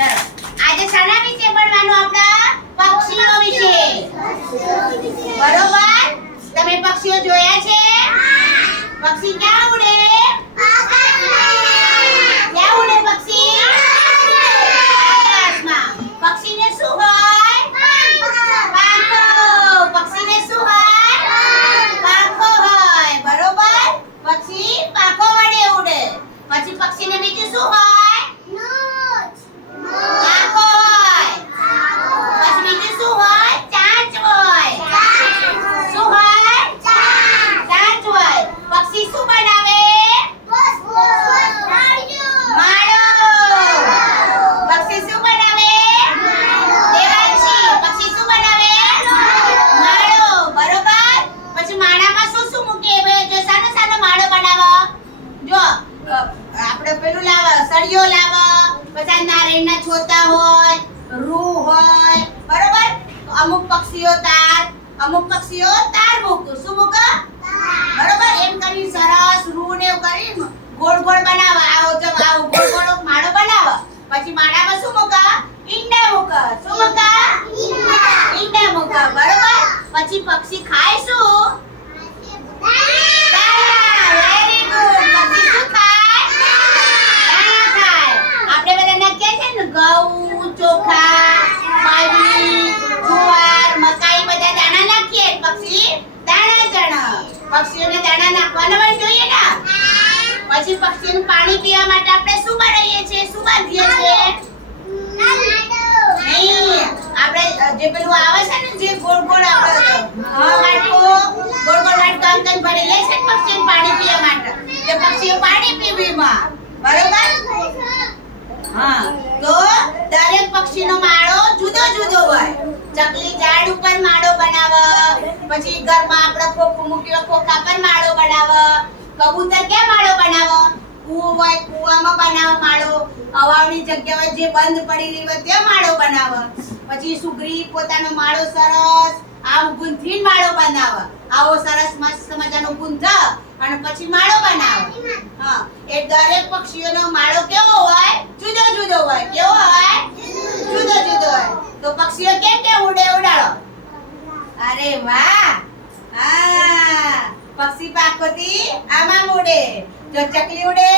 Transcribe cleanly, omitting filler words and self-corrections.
સરસ. આજે શાના વિશે ભણવાનું આપણા? પક્ષીઓ વિશે. બરોબર? તમે પક્ષીઓ જોયા છે? પક્ષી ક્યાં ઉડે? ક્યાં ઉડે પક્ષી? આકાશમાં. પક્ષીને શું હોય? પાંખો. પક્ષીને શું હોય? પાંખો હોય. બરોબર? પક્ષી પાંખો વડે ઉડે. પછી પક્ષીને બીજું શું હોય? આંખો હોય. પછી બીજું શું હોય? ચાંચ હોય. શું હોય? ચાંચ હોય. પક્ષી શું બનાવે? માળો. પક્ષી શું બનાવે? દેવાંશી. પક્ષી શું બનાવે? માળો. બરોબર? પછી માળામાં શું શું મૂકે? જો સાનો સાનો માળો બનાવો. જો આપણે પેલું લાવો, સળિયો લાવો, પછી નારિયેળના છોતા હોય, રૂ હોય. બરોબર? અમુક પક્ષીઓ તાર મૂકે. શું મૂકે? બરોબર? એમ કરી સરસ રૂ ને એવું કરી ગોળ ગોળ બનાવો. આવો ગોળ ગોળ માળો બનાવો. પછી માળામાં શું મૂકે? ઈંડા મૂકે. શું મૂકે? ઈંડા મૂકે. બરોબર? પછી પક્ષી ખાય શું? દાણા. Very good. પક્ષી શું ખાય? દાણા ખાય. આપણે બધા નાખીએ છે ને ઘઉં, ચોખા, બાજરી, જુવાર, મકાઈ બધા દાણા નાખીએ. પક્ષી દાણા ચણે. પક્ષીઓને દાણા નાખવાના પણ જોઈએ ને. પછી પક્ષીઓને પાણી પીવા માટે આપણે શું બનાવીએ છીએ? શું બાંધીએ છીએ? નહીં, આપણે જે પેલું આવે છે ને, જે ગોળ ગોળ આપણે વાટકો, ગોળ ગોળ વાટકો આમ તેમ ભરી લે છે પક્ષીઓને પાણી પીવા માટે. તે પક્ષીઓ પાણી પીવીમાં. બરોબર? હા, તો દરેક પક્ષીનો માળો જુદો જુદો હોય. ચકલી ઝાડ ઉપર માળો બનાવે. પછી ઘરમાં આપણે ખોખું મૂકેલો ખોખા પર માળો બનાવે. કબૂતર ક્યાં માળો બનાવે? કૂવો હોય, કૂવામાં બનાવે માળો. અવાવની જગ્યાએ જે બંધ પડી રહી હોય ત્યાં માળો બનાવે. પછી સુગરી પોતાનો માળો સરસ આમ ગૂંથીને માળો બનાવે. આવો સરસ મસ્ત મજાનો ગૂંથ અને પછી માળો બનાવે. હા, એ દરેક પક્ષીઓનો માળો કેવો હોય? જુદો જુદો હોય. કેવો હોય? જુદો જુદો હોય. તો પક્ષીઓ કેમ કેમ ઉડે? ઉડાડો. અરે વાહ. હા, પક્ષી પાંખોથી આમાં ઉડે. જો ચકલી ઉડે